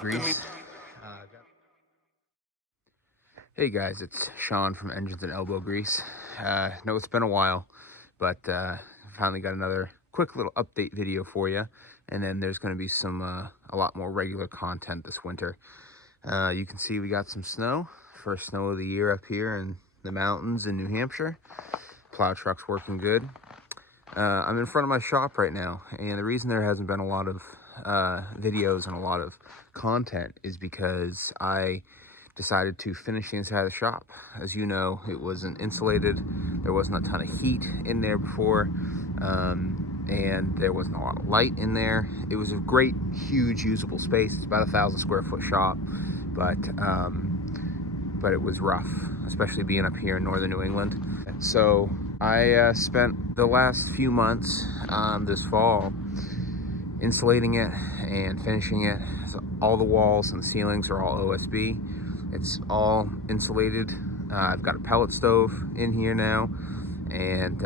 Grease. Hey guys, it's Sean from Engines and Elbow Grease. No, it's been a while, but finally got another quick little update video for you. And then there's going to be some a lot more regular content this winter. You can see we got some snow. First snow of the year up here in the mountains in New Hampshire. Plow truck's working good. I'm in front of my shop right now, and the reason there hasn't been a lot of videos and a lot of content is because I decided to finish the inside of the shop. As you know, it wasn't insulated. There wasn't a ton of heat in there before, and there wasn't a lot of light in there. It was a great, huge, usable space. It's about 1,000 square foot shop, but it was rough, especially being up here in northern New England. So I spent the last few months this fall insulating it and finishing it. So all the walls and the ceilings are all OSB. It's all insulated. I've got a pellet stove in here now, and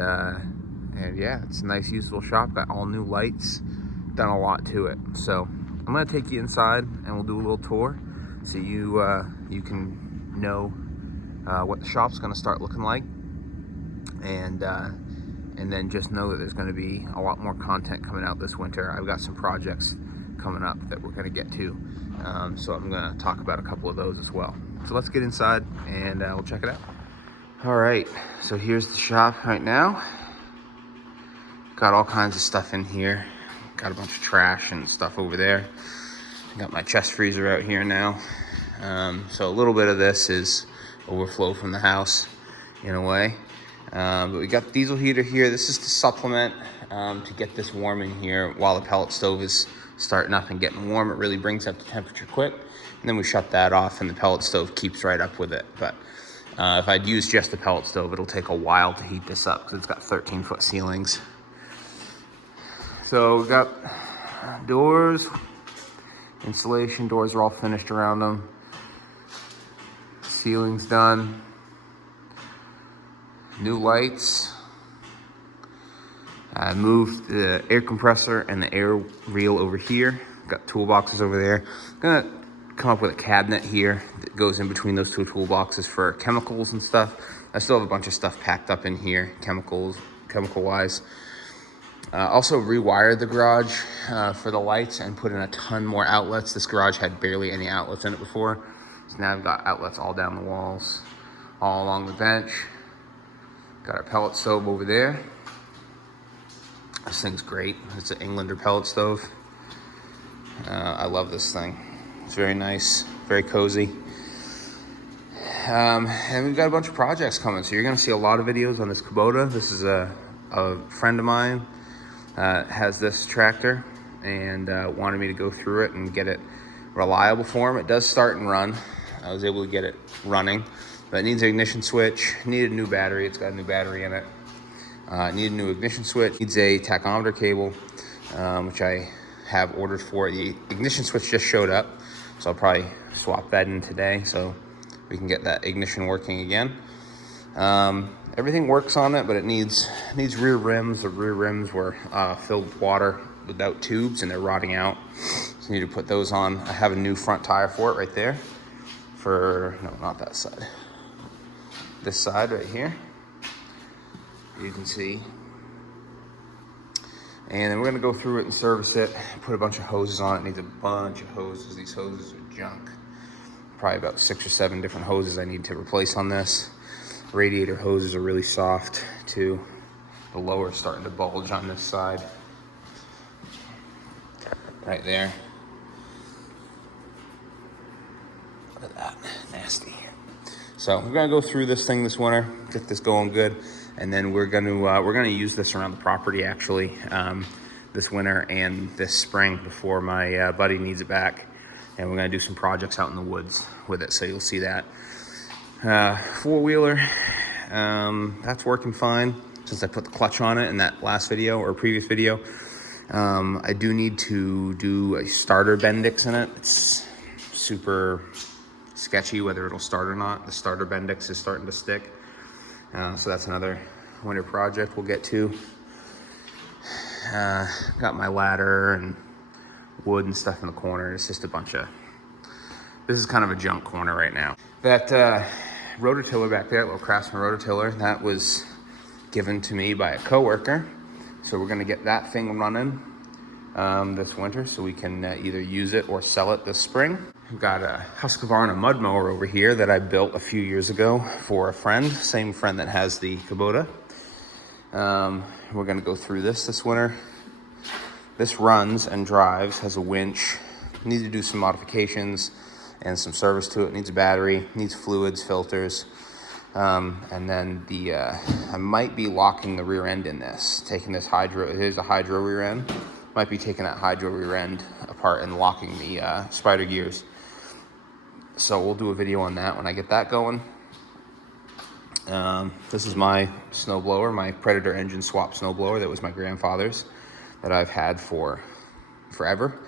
yeah, it's a nice, usable shop. Got all new lights. Done a lot to it. So I'm gonna take you inside, and we'll do a little tour, so you can know what the shop's gonna start looking like, and then just know that there's going to be a lot more content coming out this winter. I've got some projects coming up that we're going to get to, so I'm going to talk about a couple of those as well. So let's get inside and we'll check it out. All right, so here's the shop right now. Got all kinds of stuff in here. Got a bunch of trash and stuff over there. Got my chest freezer out here now. So a little bit of this is overflow from the house in a way. But we got the diesel heater here. This is to supplement to get this warm in here while the pellet stove is starting up and getting warm. It really brings up the temperature quick. And then we shut that off and the pellet stove keeps right up with it. But if I'd use just the pellet stove, it'll take a while to heat this up because it's got 13-foot ceilings. So we got doors, insulation. Doors are all finished around them. Ceiling's done. New lights. I moved the air compressor and the air reel over here. Got toolboxes over there. Gonna come up with a cabinet here that goes in between those two toolboxes for chemicals and stuff. I still have a bunch of stuff packed up in here, chemical wise. Also rewired the garage for the lights and put in a ton more outlets. This garage had barely any outlets in it before. So now I've got outlets all down the walls, all along the bench. Got our pellet stove over there. This thing's great. It's an Englander pellet stove. I love this thing. It's very nice, very cozy. And we've got a bunch of projects coming, so you're gonna see a lot of videos on this Kubota. This is a friend of mine has this tractor and wanted me to go through it and get it reliable for him. It does start and run. I was able to get it running. But it needs an ignition switch, needed a new battery. It's got a new battery in it. Need a new ignition switch, needs a tachometer cable, which I have ordered for. The ignition switch just showed up, so I'll probably swap that in today so we can get that ignition working again. Everything works on it, but it needs rear rims. The rear rims were filled with water without tubes, and they're rotting out. So I need to put those on. I have a new front tire for it right there. No, not that side. This side right here, you can see. And then we're gonna go through it and service it, put a bunch of hoses on it. It needs a bunch of hoses. These hoses are junk. Probably about 6 or 7 different hoses I need to replace on this. Radiator hoses are really soft too. The lower is starting to bulge on this side. Right there. Look at that, nasty. So we're gonna go through this thing this winter, get this going good, and then we're gonna use this around the property actually this winter and this spring before my buddy needs it back, and we're gonna do some projects out in the woods with it. So you'll see that four-wheeler. That's working fine since I put the clutch on it in that last video or previous video. I do need to do a starter Bendix in it. It's super sketchy whether it'll start or not. The starter Bendix is starting to stick. So that's another winter project we'll get to. Got my ladder and wood and stuff in the corner. It's just a bunch of This is kind of a junk corner right now. That rototiller back there, little Craftsman rototiller, that was given to me by a coworker. So we're gonna get that thing running this winter so we can either use it or sell it this spring. I've got a Husqvarna mud mower over here that I built a few years ago for a friend, same friend that has the Kubota. We're gonna go through this winter. This runs and drives, has a winch, needs to do some modifications and some service to it. Needs a battery, needs fluids, filters. And then I might be locking the rear end in this, taking this hydro, here's a hydro rear end. Might be taking that hydro rear end apart and locking the spider gears. So we'll do a video on that when I get that going. This is my snowblower, my Predator engine swap snowblower that was my grandfather's, that I've had for forever,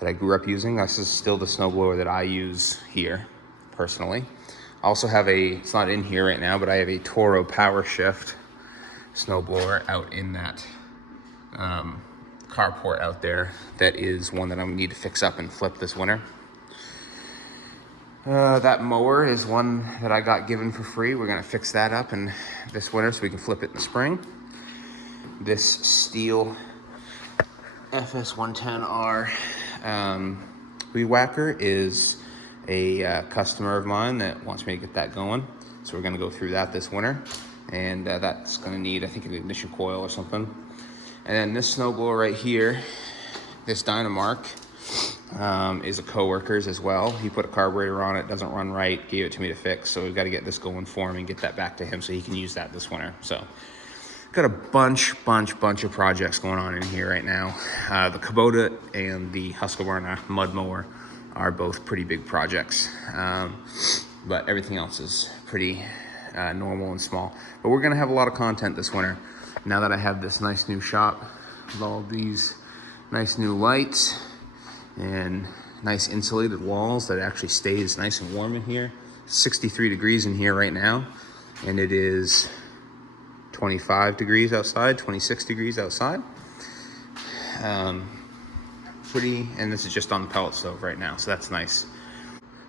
that I grew up using. This is still the snowblower that I use here, personally. I also have it's not in here right now, but I have a Toro Power Shift snowblower out in that carport out there. That is one that I need to fix up and flip this winter. That mower is one that I got given for free. We're gonna fix that up in this winter so we can flip it in the spring. This Stihl FS110R weed whacker is a customer of mine that wants me to get that going. So we're gonna go through that this winter. And that's gonna need, I think, an ignition coil or something. And then this snowblower right here, this Dynamark, is a coworker's as well. He put a carburetor on it, doesn't run right, gave it to me to fix. So we've got to get this going for him and get that back to him so he can use that this winter. So got a bunch of projects going on in here right now. The Kubota and the Husqvarna mud mower are both pretty big projects, but everything else is pretty normal and small. But we're gonna have a lot of content this winter. Now that I have this nice new shop with all these nice new lights and nice insulated walls that actually stays nice and warm in here. 63 degrees in here right now, and it is 25 degrees outside, 26 degrees outside. And this is just on the pellet stove right now, so that's nice.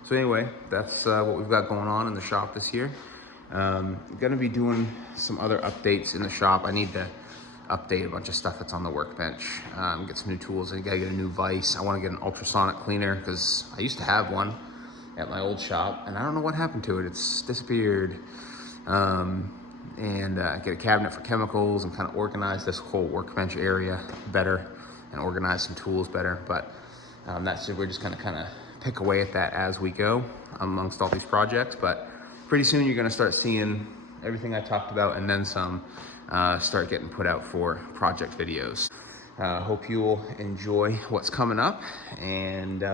So anyway, that's what we've got going on in the shop this year. Gonna be doing some other updates in the shop. I need to update a bunch of stuff that's on the workbench, get some new tools. I gotta get a new vise. I wanna get an ultrasonic cleaner because I used to have one at my old shop and I don't know what happened to it. It's disappeared. Get a cabinet for chemicals and kind of organize this whole workbench area better and organize some tools better. But we're just gonna kind of pick away at that as we go amongst all these projects. But pretty soon you're gonna start seeing everything I talked about and then some start getting put out for project videos. Hope you'll enjoy what's coming up and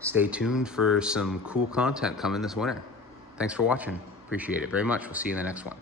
stay tuned for some cool content coming this winter. Thanks for watching. Appreciate it very much. We'll see you in the next one.